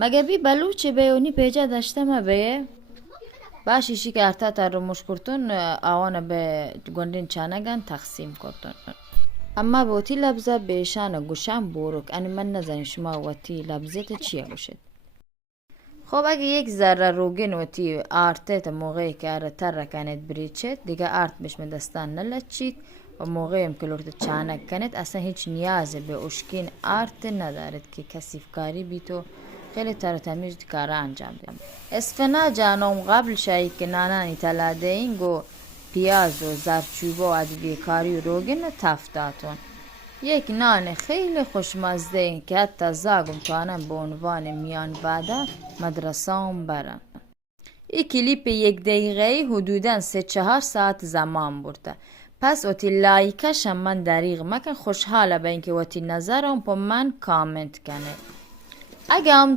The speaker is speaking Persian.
مگه بی بلوچ بیونی پیجه داشته ما بیه؟ باش ایشی که ارتا تا رو مشکرتون آوان به گندین چانگان تقسیم کردن. اما بوتی لبزه بیشان گوشم بورک انی من نزنیم شما وطی لبزه چیه گوشید. خب اگه یک ذره روگن وطی آرتت موقعی که ارتر رکنید بریچید دیگه آرت بشم دستان نلچید و موقعیم که لورت چانک کنید اصلا هیچ نیازی به اشکین آرت ندارد که کسیف کاری بیتو خیلی تمیز کارا انجام دیم. اسفنا جانم قبل شایی که نانانی تلاده این گو پیاز و زرچوبه و ادویه کاری و روگن تفتاتون. یک نان خیلی خوشمزده این که حتی زاگم توانم به عنوان میان بعد مدرسه هم برم. این کلیپ 1 دقیقه حدوداً 3-4 ساعت زمان برده. پس اوتی لایکش هم من دریغ مکن خوشحاله به اینکه اوتی نظرم پا من کامنت کنه. اگه هم